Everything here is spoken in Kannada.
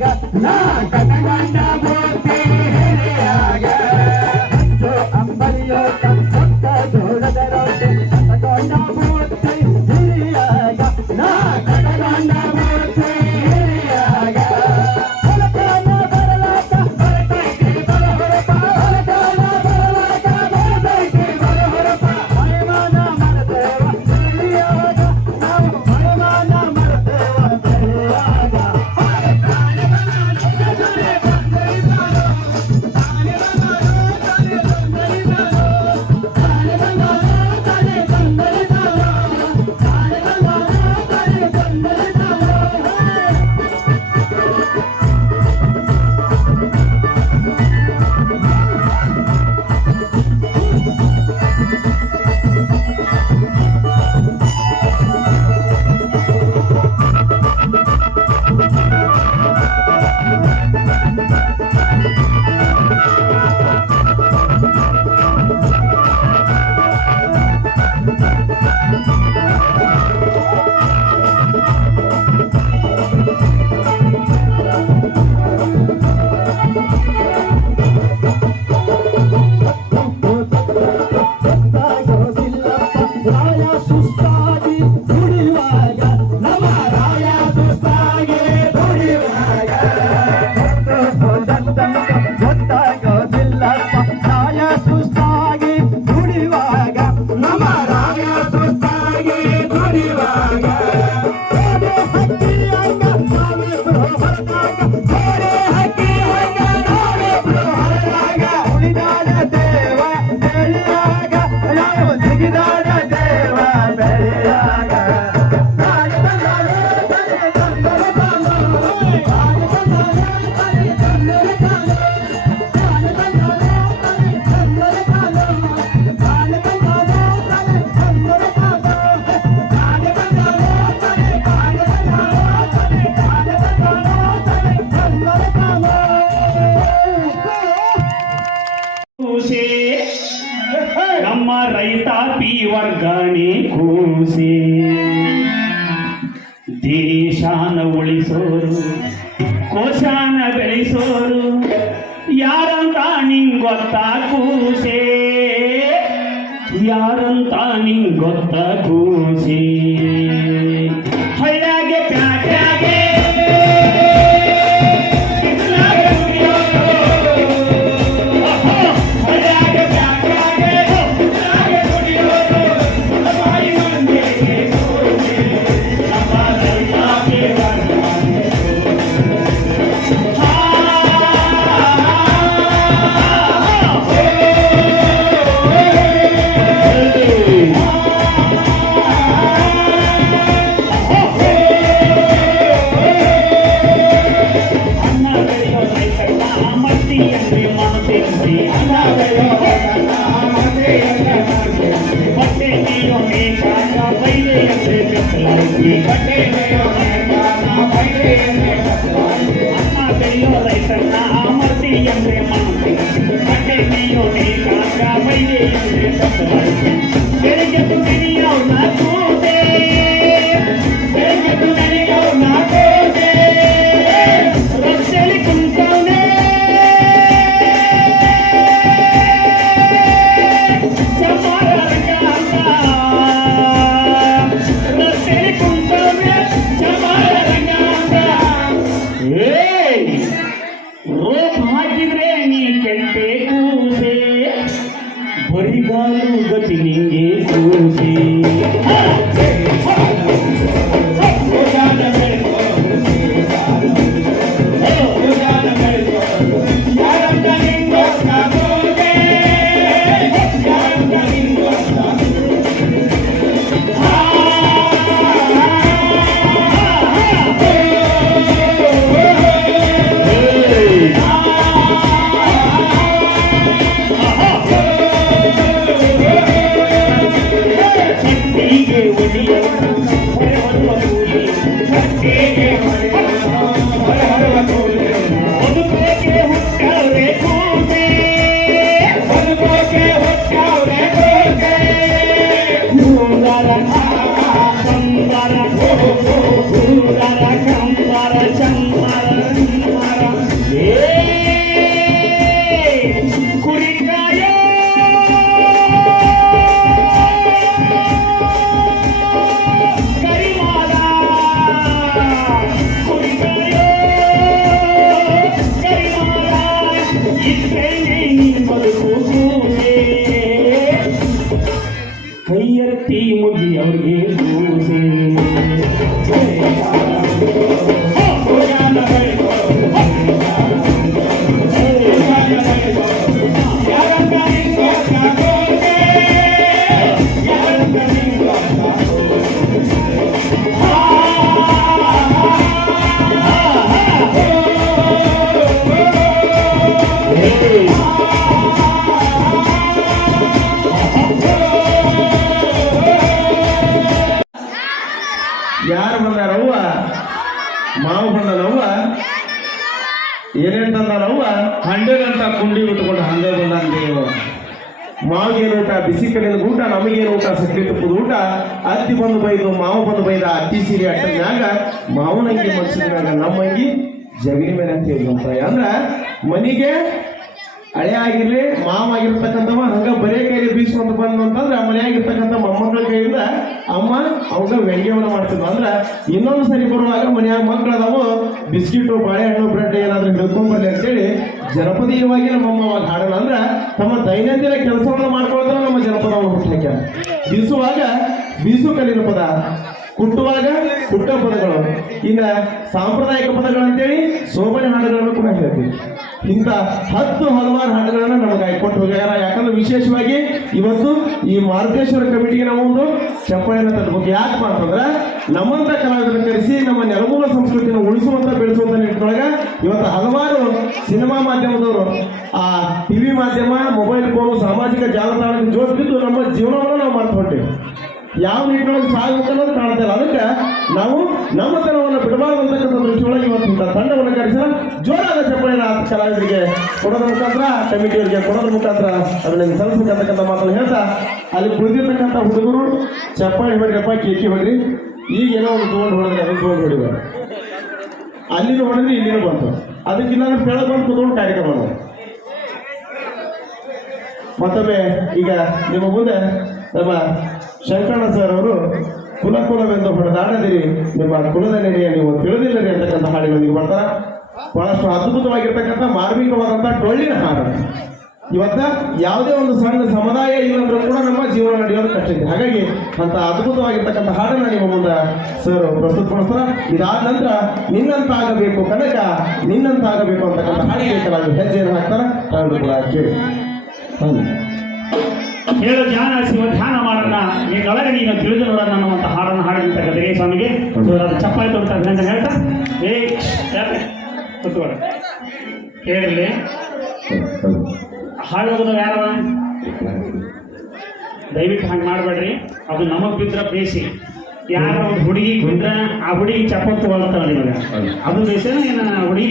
गा ಕೂಸೆ. ನಮ್ಮ ರೈತಾಪಿ ವರ್ಗಾಣಿ ಕೂಸಿ. ದೇಶಾನ ಉಳಿಸೋರು, ಕೋಶಾನ ಬೆಳೆಸೋರು, ಯಾರಂತ ನಿಂಗ್ ಗೊತ್ತ ಕೂಸೆ? ಯಾರಂತ ನಿಂಗ್ ಗೊತ್ತ ಕೂಸೆ? Gotta get the video, not ಕೈಯೆತ್ತಿ ಮುಗಿ ಅವ್ರಿಗೆ ಕೂಸೆ ಯಾರಂತ ಮಾವು ಬಂದನವ್ವ ಏನೇನ್ ತಂದಾನವ್ವ ಹಂಡೆಗಂತ ಕುಂಡಿ ಬಿಟ್ಕೊಂಡು ಹಂಗೆ ಬಂದಾನ ದೇವ ಮಾವಿಗೇನು ಊಟ? ಬಿಸಿ ಕಡೆದ ಊಟ, ನಮಗೇನು ಊಟ? ಸಕ್ಕರೆ ತುಪ್ಪದ ಊಟ. ಅತ್ತಿ ಬಂದು ಬೈದು, ಮಾವು ಬಂದು ಬೈದ ಅತ್ತಿ ಸೀರೆ ಅಟ್ಟನ್ಯಾಗ ಮಾವನಂಗಿ ಮನ್ಸಿದ್ರಾಗ ನಮ್ಮಂಗಿ ಜಗಲಿ ಮೇಲೆ ಅಂತ ಹೇಳಿದಂತ ಅಂದ್ರ ಮನಿಗೆ ಹಳೆ ಆಗಿರ್ಲಿ, ಮಾವ ಆಗಿರ್ತಕ್ಕಂಥವ ಹಂಗ ಬರೇ ಕೈಲಿ ಬೀಸ್ಕೊಂತ ಬಂದು ಆ ಮನೆಯಾಗಿರ್ತಕ್ಕಂಥ ಮೊಮ್ಮಕ್ಕಳ ಕೈಯಿಂದ ಅಮ್ಮ ಅವಾಗ ವ್ಯಂಗ್ಯವನ್ನು ಮಾಡ್ತಿದ್ವು ಅಂದ್ರೆ ಇನ್ನೊಂದು ಸರಿ ಬರುವಾಗ ಮನ್ಯಾಗ ಮಕ್ಳು ಅದಾವು ಬಿಸ್ಕಿಟು, ಬಾಳೆಹಣ್ಣು, ಬ್ರೆಡ್ ಏನಾದ್ರೂ ಹಿಡ್ಕೊಂಡ್ಬರ್ಲಿ ಅಂತೇಳಿ ಜನಪದೀಯವಾಗಿ ನಮ್ಮಮ್ಮ ಅವಾಗ ಹಾಡೋಣ. ಅಂದ್ರೆ ತಮ್ಮ ದೈನಂದಿನ ಕೆಲಸವನ್ನ ಮಾಡ್ಕೊಳ್ತಾರೆ ನಮ್ಮ ಜನಪದವನ್ನು ಹುಟ್ಟಾಕ್ಯಾರ ಬೀಸುವಾಗ ಬೀಸು ಕಲಿನ ಪದ. ಕುಟ್ಟುವಾಗ ಕುಟ್ಟ ಪದಗಳು ಇನ್ನ ಸಾಂಪ್ರದಾಯಿಕ ಪದಗಳು ಅಂತೇಳಿ ಸೋಬನೆ ಹಾಡುಗಳನ್ನು ಕೂಡ ಹೇಳ್ತೀವಿ. ಇಂಥ ಹತ್ತು ಹಲವಾರು ಹಾಡುಗಳನ್ನ ನಮಗೆ ಕೊಟ್ಟು ಹೋಗ್ಯಾರ. ಯಾಕಂದ್ರೆ ವಿಶೇಷವಾಗಿ ಇವತ್ತು ಈ ಮಾರ್ಗೇಶ್ವರ ಕಮಿಟಿಗೆ ನಾವು ಒಂದು ಚಪ್ಪಾಳೆಯನ್ನು ತಟ್ಟಬೇಕು ಯಾಕಪ್ಪ ಅಂತಂದ್ರೆ ನಮ್ಮಂತ ಕಲಾವಿದರನ್ನು ಕರೆಸಿ ನಮ್ಮ ನೆಲಮೂಲ ಸಂಸ್ಕೃತಿಯನ್ನು ಉಳಿಸುವಂತ, ಬೆಳೆಸುವಂತ ನಿಟ್ಟಿನೊಳಗ ಇವತ್ತು ಹಲವಾರು ಸಿನಿಮಾ ಮಾಧ್ಯಮದವರು, ಆ ಟಿವಿ ಮಾಧ್ಯಮ, ಮೊಬೈಲ್ ಫೋನು, ಸಾಮಾಜಿಕ ಜಾಲತಾಣ ಜೋಡಿಸಿದ್ದು ನಮ್ಮ ಜೀವನವನ್ನು ಯಾವ ನಿಟ್ಟಿನೊಳಗೆ ಸಾಗಬೇಕು ಅನ್ನೋದು ಕಾಣ್ತಾ ಇಲ್ಲ. ಅದಕ್ಕೆ ನಾವು ನಮ್ಮತನವನ್ನು ಬಿಡಬಾರದು ಅಂತಕ್ಕಂಥ ದೃಷ್ಟಿಯೊಳಗೆ ಇವತ್ತು ತಂಡವನ್ನು ಕರೆಸಿದ ಜೋರಾದ ಚಪ್ಪಳಿನ ಕಲಾವಿದರಿಗೆ ಕೊಡೋದ್ರ ಮುಖಾಂತರ, ಕಮಿಟಿಯವರಿಗೆ ಕೊಡೋದ್ರ ಮುಖಾಂತರ ಅದನ್ನ ಸಲ್ಲಿಸಬೇಕಂತಕ್ಕಂಥ ಮಾತನ್ನು ಹೇಳ್ತಾ, ಅಲ್ಲಿ ಕುಳಿತಿರ್ತಕ್ಕಂಥ ಹುಡುಗರು, ಚಪ್ಪಾಳಿ ಹೊಡಿಯಪ್ಪ ಕೇಕಿ ಹೊಡ್ರಿ ಈಗ ಏನೋ ಒಂದು ತೊಗೊಂಡು ಹೊಡೆದ್ರೆ ಅದನ್ನು ತೊಗೊಂಡು ಹೊಡಿಬಾರ್ದು ಅಲ್ಲಿನೂ ಹೊಡೆದ್ರೆ, ಇಲ್ಲಿನೂ ಬಂತು. ಅದಕ್ಕಿಲ್ಲ ಕೆಳಗೆ ಬಂದು ಕುತ್ಕೊಂಡು ಕಾರ್ಯಕ್ರಮ ಮತ್ತೊಮ್ಮೆ ಈಗ ನಿಮ್ಮ ಮುಂದೆ ನಮ್ಮ ಶಂಕರಣ್ಣ ಸರ್ ಅವರು ಕುಲ ಕುಲವೆಂದು ಹೊಡೆದಾಡದಿರಿ ನಿಮ್ಮ ಕುಲದ ನೆನೆಯ ನೀವು ತಿಳಿದಿಲ್ಲರಿ ಅಂತಕ್ಕಂಥ ಹಾಡಿನೊಂದಿಗೆ ಬರ್ತಾರ. ಬಹಳಷ್ಟು ಅದ್ಭುತವಾಗಿರ್ತಕ್ಕಂಥ ಮಾರ್ಮಿಕವಾದಂಥ ಟೊಳ್ಳಿನ ಹಾಡು. ಇವತ್ತ ಯಾವುದೇ ಒಂದು ಸಣ್ಣ ಸಮುದಾಯ ಇಲ್ಲಂದ್ರೂ ಕೂಡ ನಮ್ಮ ಜೀವನ ನಡೆಯೋದು ಕಷ್ಟ ಇದೆ. ಹಾಗಾಗಿ ಅಂತ ಅದ್ಭುತವಾಗಿರ್ತಕ್ಕಂಥ ಹಾಡನ್ನ ನಿಮ್ಮ ಮುಂದೆ ಸರ್ ಪ್ರಸ್ತುತಪಡಿಸ್ತಾರ. ಇದಾದ ನಂತರ ನಿನ್ನಂತಾಗಬೇಕು ಕನಕ, ನಿನ್ನಂತಾಗಬೇಕು ಅಂತಕ್ಕಂಥ ಹಾಡಿಗೆ ಕೆಲವು ಹೆಜ್ಜೆಯನ್ನು ಹಾಕ್ತಾರ. ಕೇಳಿ. ಹೇಳು ಧ್ಯಾನ ಶಿವ ಧ್ಯಾನ ಮಾಡೋಣ. ಈಗಳಗೆ ನೀನು ತಿಳಿದು ನೋಡೋಣ ಅನ್ನುವಂಥ ಹಾಡನ್ನು ಹಾಡಿದಂಥ ಗದಗೆ ಸ್ವಾಮಿಗೆ. ಚಪ್ಪಾಯಿತು ಅಂತ ಹೇಳ್ತ? ಏ ಯಾಕೆ ಕೂತ್ಕೊಳ್ಳಿ. ಕೇಳಿರ್ಲಿ. ಹಾಡು ಹೋಗೋದು ಯಾರವ ದಯವಿಟ್ಟು ಹಂಗೆ ಮಾಡಬೇಡ್ರಿ. ಅದು ನಮಗೆ ಬಿದ್ರ ಬೇಸಿ. ಯಾರ ಒಂದು ಹುಡುಗಿ ಬಿದ್ರ ಆ ಹುಡುಗಿ ಚಪ್ಪ ತಗೊಳ್ತಾಳ ಇವಾಗ ಅದು ಬೇಸಿನ ಏನು ಹುಡುಗಿ